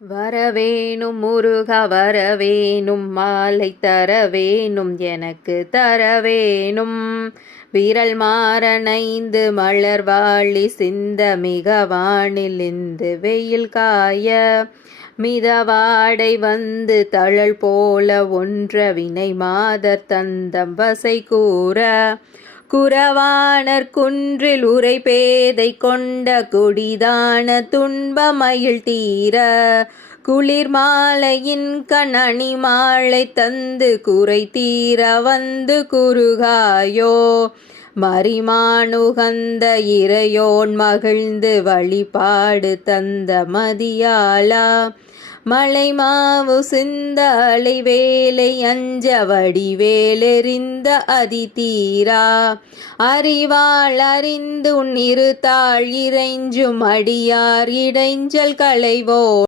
வரவேணும் முருகா வரவேணும், மாலை தரவேணும் எனக்கு தரவேணும். விரல் மாறனைந்து மலர்வாழி சிந்த மிக வானிலிந்து வெயில் காய, மிதவாடை வந்து தழல் போல ஒன்ற வினை மாதர் தந்தம் வசை கூற, குறவாணர் குன்றில் உரை பேதை கொண்ட குடிதான துன்பமயில் தீர, குளிர் மாலையின் கணனி மாலை தந்து குறை தீர வந்து குறுகாயோ. மரிமானுகந்த இறையோன் மகிழ்ந்து வழிபாடு தந்த மதியாளா, மலை மாவு சிந்த அலைவேலை அஞ்ச வடிவேலெறிந்த அதிதீரா, அறிவாள் அறிந்து உன் இருத்தாள் இறைஞ்சும் அடியார் இடைஞ்சல் களைவோ.